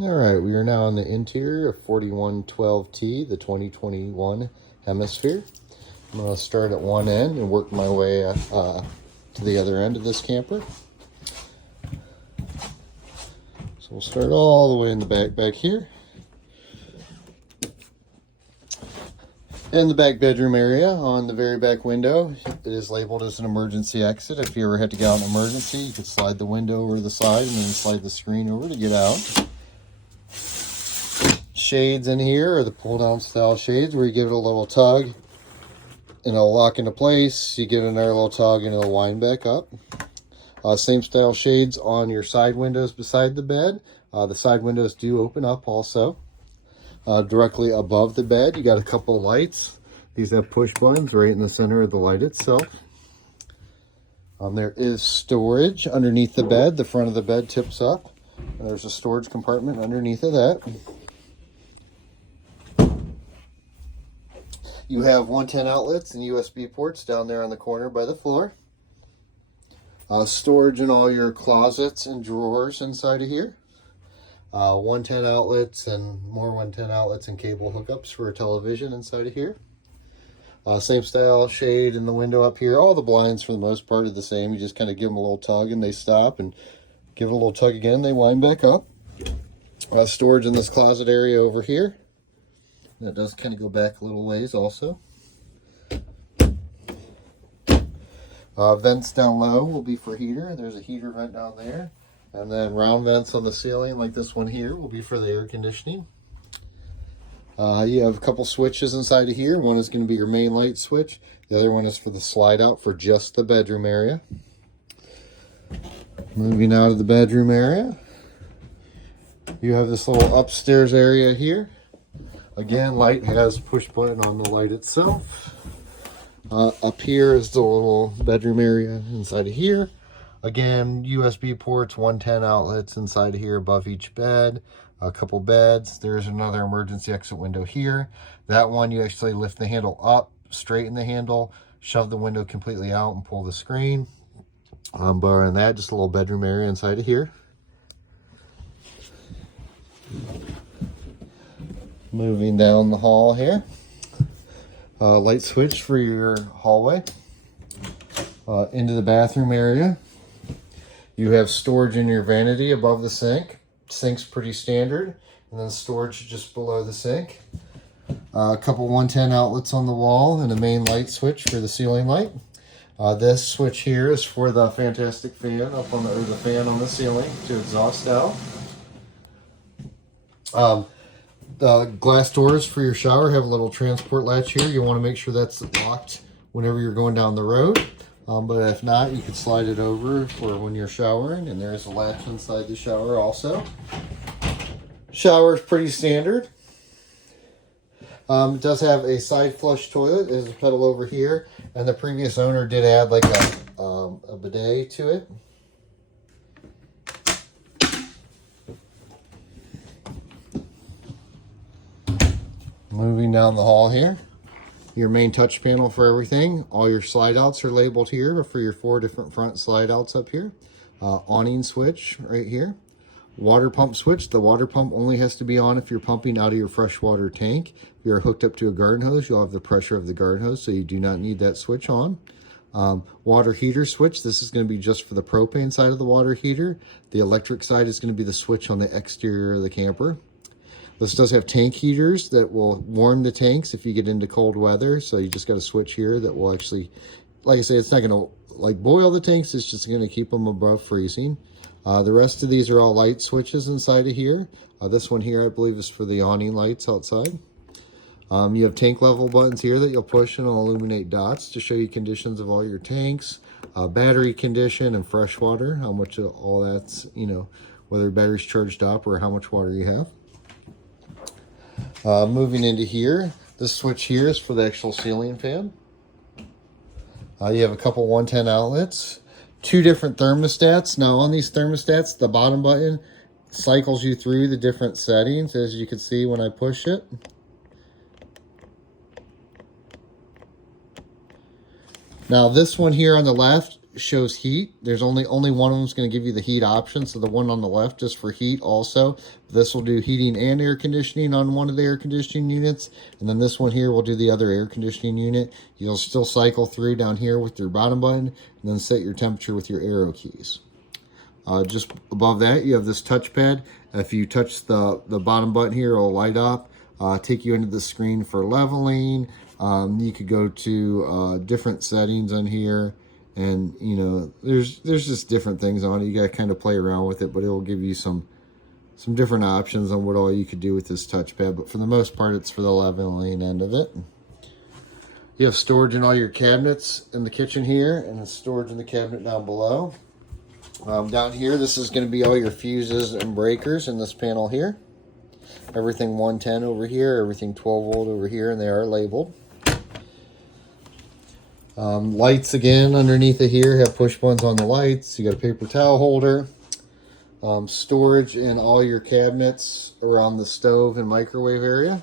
All right, we are now in the interior of 4112T, the 2021 Hemisphere. I'm going to start at one end and work my way to the other end of this camper. So we'll start all the way in the back here. In the back bedroom area, on the very back window, it is labeled as an emergency exit. If you ever had to get out in an emergency, you could slide the window over to the side and then slide the screen over to get out. Shades in here are the pull-down style shades where you give it a little tug and it'll lock into place. You get another little tug and it'll wind back up. Same style shades on your side windows beside the bed. The side windows do open up also. Directly above the bed, you got a couple of lights. These have push buttons right in the center of the light itself. There is storage underneath the bed. The front of the bed tips up. And there's a storage compartment underneath of that. You have 110 outlets and USB ports down there on the corner by the floor. Storage in all your closets and drawers inside of here. 110 outlets and more 110 outlets and cable hookups for a television inside of here. Same style shade in the window up here. All the blinds for the most part are the same. You just kind of give them a little tug and they stop, and give it a little tug again, they wind back up. Storage in this closet area over here. That does kind of go back a little ways also. Vents down low will be for heater. There's a heater vent down there. And then round vents on the ceiling like this one here will be for the air conditioning. You have a couple switches inside of here. One is going to be your main light switch. The other one is for the slide out for just the bedroom area. Moving out of the bedroom area, you have this little upstairs area here. Again, light has push button on the light itself. Up here is the little bedroom area inside of here. Again, USB ports, 110 outlets inside of here above each bed. A couple beds. There's another emergency exit window here. That one, you actually lift the handle up, straighten the handle, shove the window completely out and pull the screen. Barring that, just a little bedroom area inside of here. Moving down the hall here. Light switch for your hallway. Into the bathroom area. You have storage in your vanity above the sink. Sink's pretty standard. And then storage just below the sink. A couple 110 outlets on the wall and a main light switch for the ceiling light. This switch here is for the fantastic fan up on the fan on the ceiling to exhaust out. The glass doors for your shower have a little transport latch here. You want to make sure that's locked whenever you're going down the road. But if not, you can slide it over for when you're showering. And there's a latch inside the shower also. Shower is pretty standard. It does have a side flush toilet. There's a pedal over here. And the previous owner did add like a bidet to it. Moving down the hall here, your main touch panel for everything. All your slide outs are labeled here for your 4 different front slide outs up here. Awning switch right here. Water pump switch. The water pump only has to be on if you're pumping out of your freshwater tank. If you're hooked up to a garden hose, you'll have the pressure of the garden hose, so you do not need that switch on. Water heater switch. This is going to be just for the propane side of the water heater. The electric side is going to be the switch on the exterior of the camper. This does have tank heaters that will warm the tanks if you get into cold weather. So you just got a switch here that will actually, like I say, it's not going to like boil the tanks. It's just going to keep them above freezing. The rest of these are all light switches inside of here. This one here, I believe, is for the awning lights outside. You have tank level buttons here that you'll push and it'll illuminate dots to show you conditions of all your tanks, battery condition and fresh water, how much of all that's, whether your battery's charged up or how much water you have. Moving into here, this switch here is for the actual ceiling fan. You have a couple 110 outlets, 2 different thermostats. Now on these thermostats, the bottom button cycles you through the different settings, as you can see when I push it. Now this one here on the left shows heat. There's only one of them is going to give you the heat option. So the one on the left is for heat also. This will do heating and air conditioning on one of the air conditioning units. And then this one here will do the other air conditioning unit. You'll still cycle through down here with your bottom button and then set your temperature with your arrow keys. Just above that, you have this touchpad. If you touch the bottom button here, it'll light up, take you into the screen for leveling. You could go to different settings on here. And, you know, there's just different things on it. You got to kind of play around with it, but it will give you some different options on what all you could do with this touchpad. But for the most part, it's for the leveling end of it. You have storage in all your cabinets in the kitchen here, and storage in the cabinet down below. Down here, this is going to be all your fuses and breakers in this panel here. Everything 110 over here, everything 12 volt over here, and they are labeled. Lights again underneath it here have push buttons on the lights. You got a paper towel holder. Storage in all your cabinets around the stove and microwave area.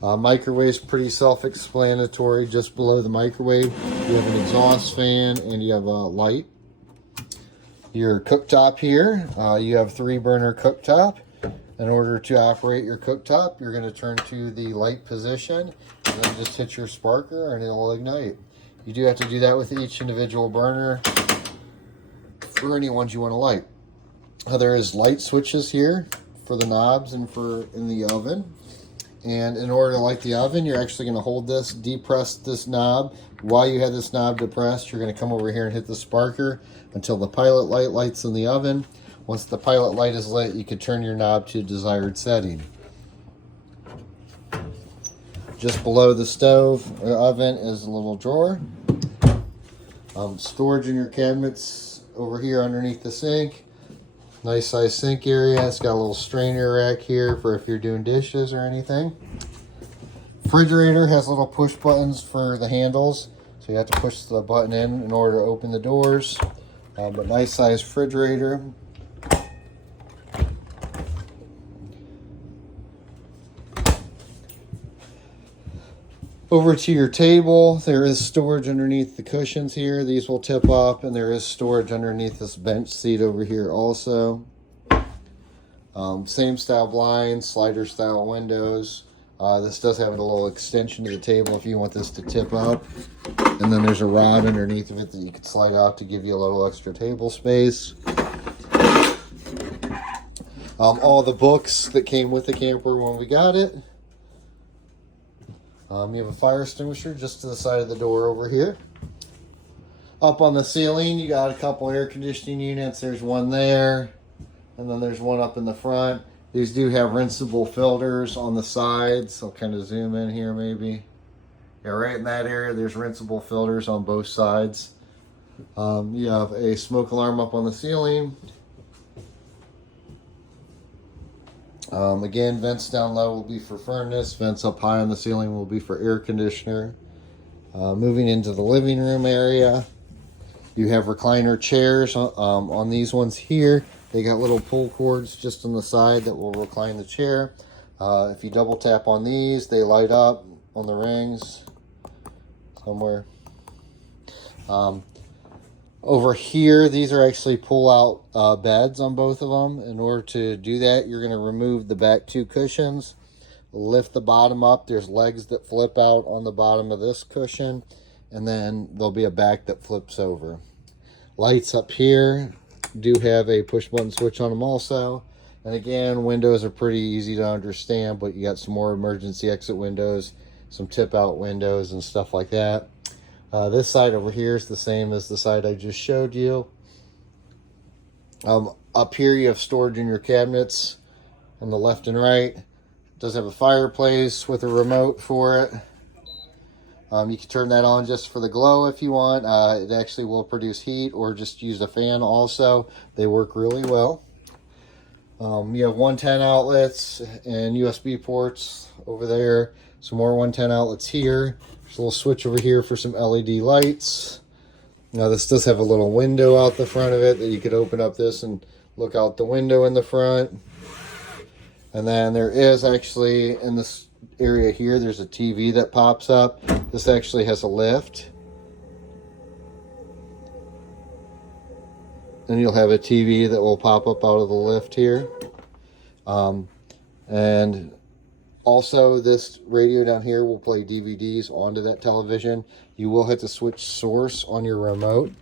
Microwave's pretty self-explanatory. Just below the microwave, you have an exhaust fan and you have a light. Your cooktop here, you have 3-burner cooktop. In order to operate your cooktop, you're going to turn to the light position and then just hit your sparker and it'll ignite. You do have to do that with each individual burner for any ones you want to light. There is light switches here for the knobs and for in the oven. And in order to light the oven, you're actually going to hold this, depress this knob. While you have this knob depressed, you're going to come over here and hit the sparker until the pilot light lights in the oven. Once the pilot light is lit, you can turn your knob to desired setting. Just below the stove or oven is a little drawer. Storage in your cabinets over here underneath the sink. Nice size sink area. It's got a little strainer rack here for if you're doing dishes or anything. Refrigerator has little push buttons for the handles. So you have to push the button in order to open the doors. But nice size refrigerator. Over to your table, there is storage underneath the cushions here. These will tip up, and there is storage underneath this bench seat over here also. Same style blinds, slider style windows. This does have a little extension to the table if you want this to tip up. And then there's a rod underneath of it that you can slide out to give you a little extra table space. All the books that came with the camper when we got it. You have a fire extinguisher just to the side of the door over here. Up on the ceiling, you got a couple air conditioning units. There's one there, and then there's one up in the front. These do have rinsable filters on the sides. I'll kind of zoom in here maybe. Yeah, right in that area, there's rinsable filters on both sides. You have a smoke alarm up on the ceiling. Again, vents down low will be for furnace. Vents up high on the ceiling will be for air conditioner. Moving into the living room area, you have recliner chairs on these ones here. They got little pull cords just on the side that will recline the chair. If you double tap on these, they light up on the rings somewhere. Over here, these are actually pull-out beds on both of them. In order to do that, you're going to remove the back 2 cushions, lift the bottom up. There's legs that flip out on the bottom of this cushion, and then there'll be a back that flips over. Lights up here do have a push-button switch on them also. And again, windows are pretty easy to understand, but you got some more emergency exit windows, some tip-out windows and stuff like that. This side over here is the same as the side I just showed you. Up here you have storage in your cabinets on the left and right. It does have a fireplace with a remote for it. You can turn that on just for the glow if you want. It actually will produce heat, or just use a fan also. They work really well. You have 110 outlets and USB ports over there. Some more 110 outlets here. There's a little switch over here for some LED lights. Now this does have a little window out the front of it that you could open up this and look out the window in the front. And then there is actually in this area here, there's a TV that pops up. This actually has a lift. And you'll have a TV that will pop up out of the lift here. And also, this radio down here will play DVDs onto that television. You will have to switch source on your remote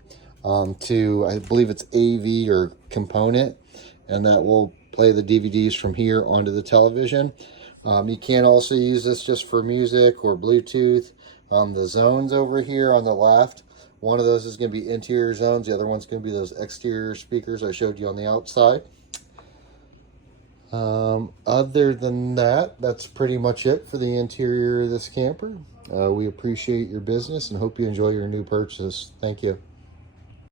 to, I believe it's AV or component, and that will play the DVDs from here onto the television. You can also use this just for music or Bluetooth. The zones over here on the left, one of those is going to be interior zones. The other one's going to be those exterior speakers I showed you on the outside. Other than that, that's pretty much it for the interior of this camper. We appreciate your business and hope you enjoy your new purchase. Thank you.